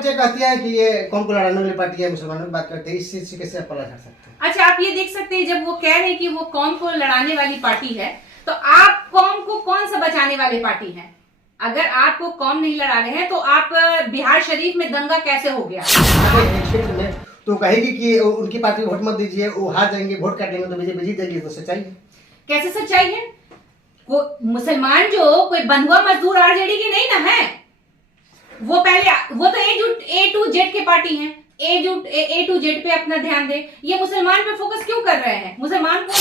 पर्चियां कहती हैं कि ये कौम को लड़ाने वाली पार्टी है, मुसलमानों की बात करते हैं, इस चीज से कैसे आप पता कर सकते हैं? अच्छा, आप ये देख सकते हैं जब वो कह रहे हैं कि वो कौम को लड़ाने वाली पार्टी है, तो आप कौम को कौन सा बचाने वाली पार्टी है? अगर आपको कौम नहीं लड़ा रहे हैं तो आप बिहार शरीफ में दंगा कैसे हो गया? एक क्षेत्र में तो कहेगी कि उनकी पार्टी वोट मत दीजिए, वो हार जाएंगे, वोट काटेंगे तो बीजेपी जीत जाएगी, तो सच्चाई है। कैसे सच्चाई है? वो मुसलमान जो कोई बंधुआ मजदूर आरजेडी की नहीं ना है, वो तो ए टू जेड के पार्टी हैं, ए टू जेड पे अपना ध्यान दे। ये मुसलमान पे फोकस क्यों कर रहे हैं? मुसलमान को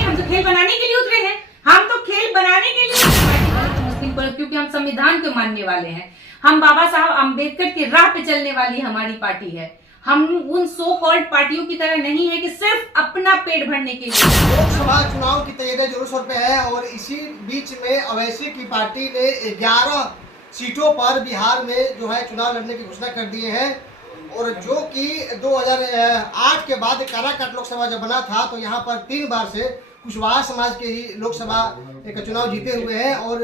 हम तो खेल बनाने के लिए उतरे हैं, हम तो खेल बनाने के लिए मुस्लिम को, क्योंकि हम संविधान के मानने वाले हैं, हम बाबा साहब अम्बेडकर की राह पे चलने वाली हमारी पार्टी है। हम उन सो कॉल्ड पार्टियों की तरह नहीं है कि सिर्फ अपना पेट भरने के लिए। लोकसभा चुनाव की तैयारी जोरों शोर पे है और इसी बीच में अवैसी की पार्टी ने 11 सीटों पर बिहार में जो है चुनाव लड़ने की घोषणा कर दिए हैं। और जो कि 2008 के बाद काराकाट लोकसभा जब बना था तो यहाँ पर 3 बार से कुशवाहा समाज के ही लोकसभा एक चुनाव जीते हुए हैं और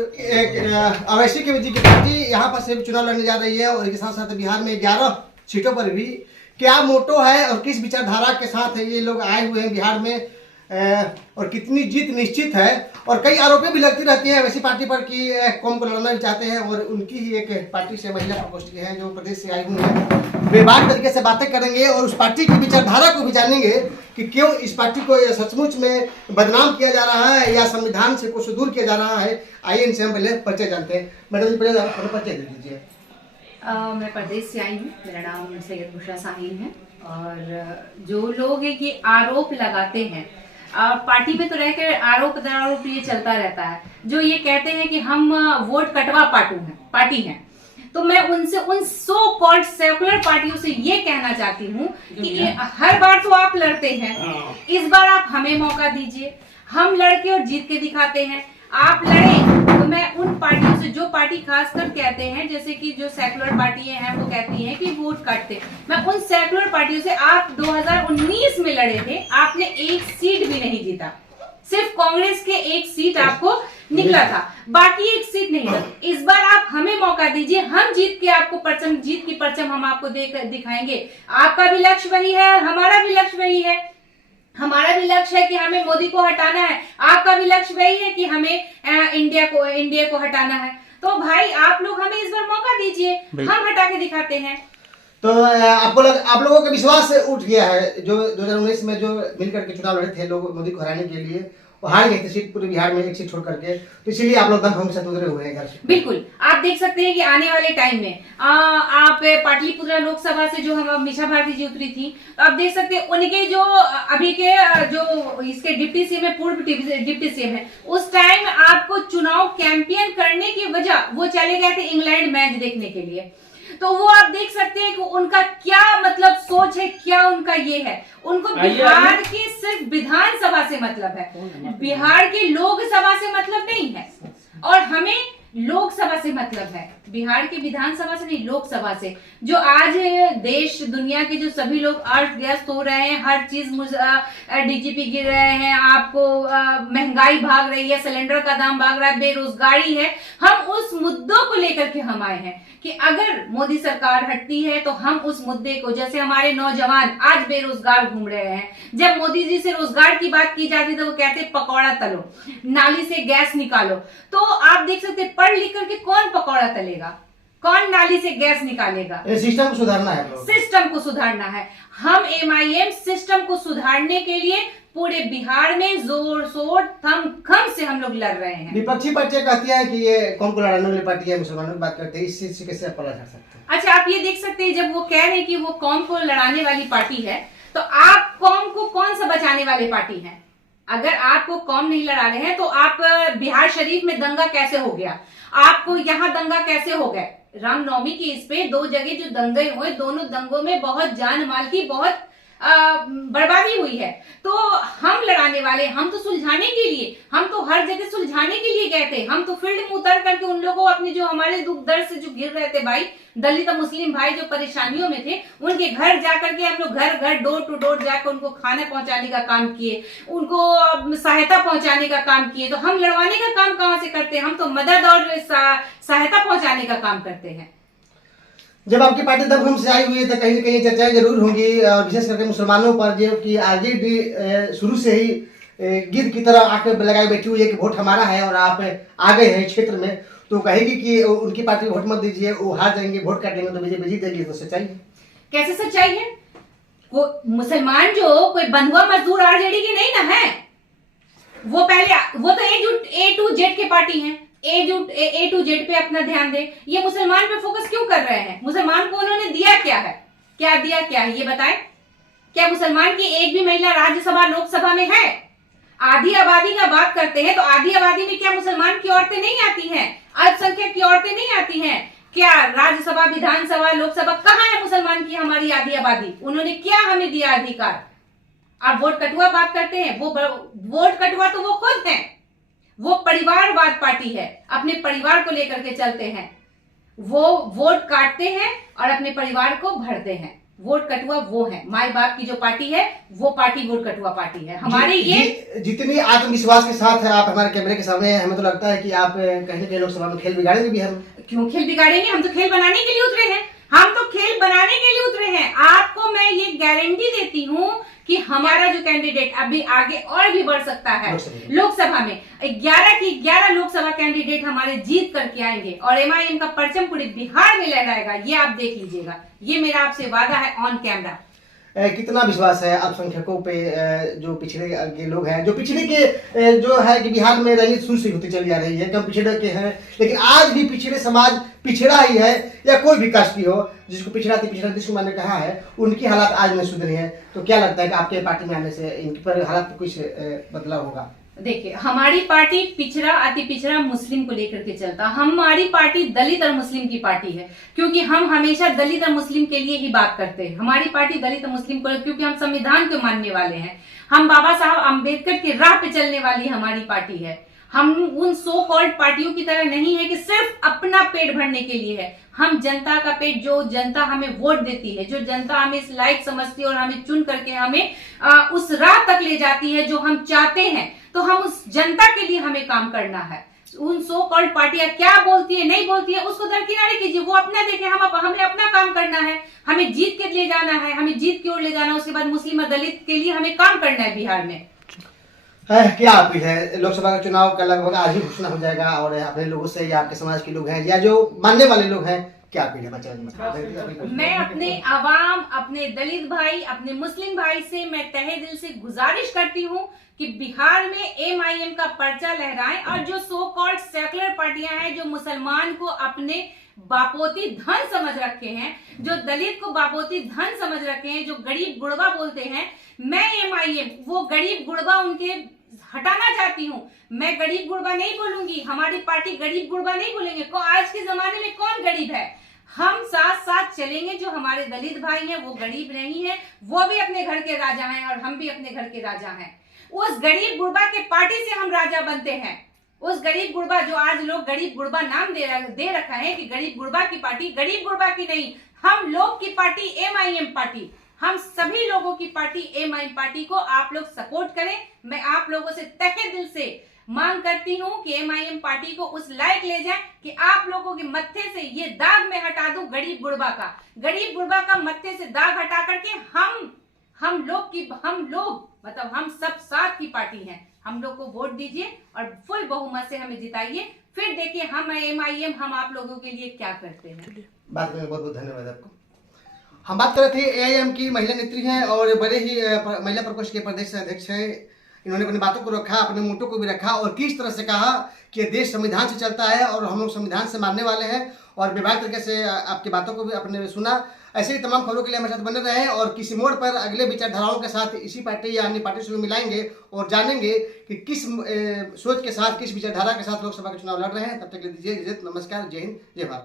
अवैसी की जी की पार्टी यहाँ पर से चुनाव लड़ने जा रही है। और इसके साथ साथ बिहार में 11 सीटों पर भी क्या मोटो है और किस विचारधारा के साथ ये लोग आए हुए हैं बिहार में, और कितनी जीत निश्चित है। और कई आरोपें भी लगती रहती हैं वैसी पार्टी पर कि कौम को लड़ना भी चाहते हैं। और उनकी ही एक पार्टी से महिला प्रकोष्ठ की है जो प्रदेश से आई हुई है, बेबाक तरीके से बातें करेंगे और उस पार्टी की विचारधारा को भी जानेंगे कि क्यों इस पार्टी को सचमुच में बदनाम किया जा रहा है या संविधान से कुछ दूर किया जा रहा है। आइए इनसे हम पहले परिचय जानते हैं। मैडम जी पहले अपना परिचय दे दीजिए। मैं प्रदेश से आई हूँ, मेरा नाम सैयद बुशरा शाहीन है। और जो लोग हैं कि आरोप लगाते हैं, पार्टी में तो रहकर आरोप प्रत्यारोप ये चलता रहता है, जो ये कहते हैं कि हम वोट कटवा पार्टी हैं, तो मैं उनसे उन सो कॉल्ड सेकुलर पार्टियों से ये कहना चाहती हूँ कि हर बार तो आप लड़ते हैं, इस बार आप हमें मौका दीजिए, हम लड़के और जीत के दिखाते हैं। आप लड़े तो मैं उन पार्टियों से, जो पार्टी खासकर कहते हैं जैसे कि जो सेकुलर पार्टियां हैं वो कहती हैं कि वोट काटते, मैं उन सेकुलर पार्टियों से, आप 2019 में लड़े थे, आपने एक सीट भी नहीं जीता, सिर्फ कांग्रेस के एक सीट आपको निकला था, बाकी एक सीट नहीं था। इस बार आप हमें मौका दीजिए, हम जीत के आपको जीत की परचम हम आपको दिखाएंगे। आपका भी लक्ष्य वही है और हमारा भी लक्ष्य वही है। हमारा भी लक्ष्य है कि हमें मोदी को हटाना है, आपका भी लक्ष्य वही है कि हमें इंडिया को हटाना है। तो भाई आप लोग हमें इस बार मौका दीजिए, हम हटा के दिखाते हैं। तो आप लोगों का विश्वास उठ गया है जो 2019 में जो मिलकर के चुनाव लड़े थे लोग मोदी को हराने के लिए, वो हार गए थे सीट पूरे बिहार में, एक सीट छोड़ करके, तो इसीलिए आप लोग दम से उतरे हुए हैं घर से। बिल्कुल, आप देख सकते हैं कि आने वाले टाइम में आप पाटलिपुत्र लोकसभा से जो हम मीसा भारती जी उतरी थी, तो आप देख सकते हैं उनके जो अभी के जो इसके डिप्टी सीएम है, पूर्व डिप्टी सीएम है, उस टाइम आपको चुनाव कैंपेन करने की वजह वो चले गए थे इंग्लैंड मैच देखने के लिए। तो वो आप देख सकते हैं कि उनका क्या मतलब सोच है, क्या उनका ये है, उनको बिहार की सिर्फ विधानसभा से मतलब है, बिहार की लोकसभा से मतलब नहीं है। और हमें लोकसभा से मतलब है, बिहार की विधानसभा से नहीं, लोकसभा से। जो आज देश दुनिया के जो सभी लोग अर्थव्यस्त हो रहे हैं, हर चीज डीजीपी गिर रहे हैं, आपको महंगाई भाग रही है, सिलेंडर का दाम भाग रहा है, बेरोजगारी है, हम उस मुद्दों को लेकर के हम आए हैं कि अगर मोदी सरकार हटती है तो हम उस मुद्दे को, जैसे हमारे नौजवान आज बेरोजगार घूम रहे हैं, जब मोदी जी से रोजगार की बात की जाती तो वो कहते पकौड़ा तलो, नाली से गैस निकालो। तो आप देख सकते पढ़ लिख करके कौन पकौड़ा तलेगा, कौन नाली से गैस निकालेगा? सिस्टम को सुधारना है, सिस्टम को सुधारना है। हम MIM सिस्टम को सुधारने के लिए पूरे बिहार में जोर शोर खम से हम लोग लड़ रहे हैं। विपक्षी पार्टियां कहती हैं कि ये कौम को लड़ाने वाली पार्टी है, मुसलमानों की बात करते हैं, इस चीज से कैसे आप पता कर सकते हैं? अच्छा, आप ये देख सकते हैं जब वो कह रहे हैं कि वो कौम को लड़ाने वाली पार्टी है, तो आप कौम को कौन सा बचाने वाली पार्टी है? अगर आपको कौम नहीं लड़ा रहे हैं तो आप बिहार शरीफ में दंगा कैसे हो गया, आपको यहाँ दंगा कैसे हो गए? रामनवमी की इस पे 2 जगह जो दंगे हुए, दोनों दंगों में बहुत जान माल की बहुत बर्बादी हुई है। तो हम लड़ाने वाले, हम तो सुलझाने के लिए, हम तो हर जगह सुलझाने के लिए गए थे, हम तो फील्ड में उतर करके उन लोगों को अपने जो हमारे दुख दर्द से जो गिर रहे थे भाई, दलित और मुस्लिम भाई जो परेशानियों में थे, उनके घर जाकर के हम लोग घर घर डोर टू डोर जाकर उनको खाना पहुंचाने का काम किए, उनको सहायता पहुंचाने का काम किए। तो हम लड़वाने का काम कहाँ से करते हैं? हम तो मदद और सहायता पहुंचाने का काम करते हैं। जब आपकी पार्टी दमखम से आई हुई है तो कहीं ना कहीं चर्चाएं जरूर होंगी, और विशेष करके मुसलमानों पर, जो कि आरजेडी शुरू से ही गिद्ध की तरह आके लगाई बैठी हुई है कि वोट हमारा है और आप आ गए हैं क्षेत्र में, तो कहेगी कि उनकी पार्टी वोट मत दीजिए, वो हार जाएंगे, वोट काटेंगे तो बीजेपी जीत जाएगी। तो सच्चाई है? कैसे सच्चाई है? वो मुसलमान जो कोई बंधुआ मजदूर आरजेडी की नहीं ना है, वो तो ए टू जेड के पार्टी हैं, ए टू जेड पे अपना ध्यान दे। ये मुसलमान पे फोकस क्यों कर रहे हैं? मुसलमान को उन्होंने दिया क्या है? क्या दिया क्या है ये बताएं? क्या मुसलमान की एक भी महिला राज्यसभा लोकसभा में है? आधी आबादी का बात करते हैं तो आधी आबादी में क्या मुसलमान की औरतें नहीं आती हैं? अल्पसंख्यक की औरतें नहीं आती हैं? क्या राज्यसभा, विधानसभा, लोकसभा कहाँ है मुसलमान की हमारी आधी आबादी? उन्होंने क्या हमें दिया अधिकार? आप वोट कटुआ बात करते हैं, वो वोट कटुआ तो वो खुद हैं। वो परिवारवाद पार्टी है, अपने परिवार को लेकर के चलते हैं। वो वोट काटते हैं और अपने परिवार को भरते हैं। वोट कटुआ वो है, माई बाप की जो पार्टी है वो पार्टी वोट कटुआ पार्टी है हमारे। ये जितनी आत्मविश्वास के साथ है आप हमारे कैमरे के सामने, हमें तो लगता है कि आप कहीं ना कहीं लोकसभा में खेल बिगाड़ेंगे बिहार में। क्यों खेल बिगाड़ेंगे? हम तो खेल बनाने के लिए उतरे हैं, हम तो खेल बनाने के लिए उतरे हैं। आपको मैं ये गारंटी देती हूँ कि हमारा जो कैंडिडेट अभी आगे और भी बढ़ सकता है। लोकसभा में 11 की 11 लोकसभा कैंडिडेट हमारे जीत करके आएंगे और एमआईएम का परचम पूरे बिहार में लहराएगा, ये आप देख लीजिएगा। ये मेरा आपसे वादा है ऑन कैमरा। कितना विश्वास है अल्पसंख्यकों पे, जो पिछड़े के लोग हैं, जो पिछड़े के जो है कि बिहार में राजनीति शुरू से होती चली जा रही है, कम पिछड़े के हैं लेकिन आज भी पिछड़े समाज पिछड़ा ही है, या कोई भी कास्ट की हो जिसको पिछड़ा जिसको मैंने कहा है, उनकी हालात आज नहीं सुधरी है। तो क्या लगता है कि आपके पार्टी में आने से इनकी पर हालात कुछ बदलाव होगा? देखिए, हमारी पार्टी पिछड़ा, अति पिछड़ा मुस्लिम को लेकर के चलता। हमारी पार्टी दलित और मुस्लिम की पार्टी है, क्योंकि हम हमेशा दलित और मुस्लिम के लिए ही बात करते हैं। हमारी पार्टी दलित और मुस्लिम को, क्योंकि हम संविधान के मानने वाले हैं, हम बाबा साहब अम्बेडकर की राह पे चलने वाली हमारी पार्टी है। हम उन सो कॉल्ड पार्टियों की तरह नहीं है कि सिर्फ अपना पेट भरने के लिए है। हम जनता का पेट, जो जनता हमें वोट देती है, जो जनता हमें इस लायक समझती है और हमें चुन करके हमें उस राह तक ले जाती है जो हम चाहते हैं, तो हम उस जनता के लिए हमें काम करना है। उन सो कॉल्ड पार्टियां क्या बोलती है नहीं बोलती है उसको दरकिनारे कीजिए, वो अपना देखें। हमें अपना काम करना है, हमें जीत के ले जाना है, हमें जीत की ओर ले जाना है। उसके बाद मुस्लिम और दलित के लिए हमें काम करना है बिहार में। क्या अपील है? लोकसभा का चुनाव का लगभग आज ही घोषणा हो जाएगा और अपने लोगों से या आपके समाज के लोग हैं या जो मानने वाले लोग हैं, क्या अपील है? मैं अपने आवाम, अपने दलित भाई, अपने मुस्लिम भाई से मैं तहे दिल से गुजारिश करती हूँ कि बिहार में एमआईएम का पर्चा लहराएं और जो सो कॉल्ड सेकुलर पार्टियां हैं, जो मुसलमान को अपने बापोती धन समझ रखे हैं, जो दलित को बापोती धन समझ रखे हैं, जो गरीब गुड़बा बोलते हैं, मैं एमआईएम वो गरीब गुड़बा उनके हटाना चाहती हूँ। मैं गरीब गुड़बा नहीं बोलूंगी, हमारी पार्टी गरीब गुड़बा नहीं बोलेंगे। आज के जमाने में कौन गरीब है? हम साथ साथ चलेंगे। जो हमारे दलित भाई हैं वो गरीब नहीं है, वो भी अपने घर के राजा हैं और हम भी अपने घर के राजा हैं। उस गरीब गुड़बा के पार्टी से हम राजा बनते हैं। उस गरीब गुड़बा, जो आज लोग गरीब गुड़बा नाम दे रखा है कि गरीब गुड़बा की पार्टी, गरीब गुड़बा की नहीं, हम लोग की पार्टी एमआईएम पार्टी, हम सभी लोगों की पार्टी एमआईएम पार्टी को आप लोग सपोर्ट करें। मैं आप लोगों से तहे दिल से मांग करती हूं कि एमआईएम पार्टी को उस लायक ले जाए कि आप लोगों के मत्थे से ये दाग मैं हटा दूं गरीब गुड़बा का मत्थे से दाग हटा करके हम लोग मतलब हम सब साथ की पार्टी हैं। हम लोग को वोट दीजिए और फुल बहुमत से हमें जिताइए, फिर देखिए हम एमआईएम हम आप लोगों के लिए क्या करते हैं। बात करने बहुत बहुत धन्यवाद आपको। हम बात कर रहे थे एआईएम की महिला नेत्री हैं और बड़े ही महिला प्रकोष्ठ के प्रदेश अध्यक्ष है। इन्होंने अपनी बातों को रखा, अपने मोटो को भी रखा और किस तरह से कहा कि देश संविधान से चलता है और हम लोग संविधान से मानने वाले हैं, और विभाग तरीके से आपकी बातों को भी अपने सुना। ऐसे ही तमाम खबरों के लिए हमारे साथ बने रहे और किसी मोड़ पर अगले विचारधाराओं के साथ इसी पार्टी या अन्य पार्टी से मिलाएंगे और जानेंगे कि किस सोच के साथ, किस विचारधारा के साथ लोकसभा का चुनाव लड़ रहे हैं। तब तक के लिए दीजिए इजाजत। नमस्कार, जय हिंद, जय भारत।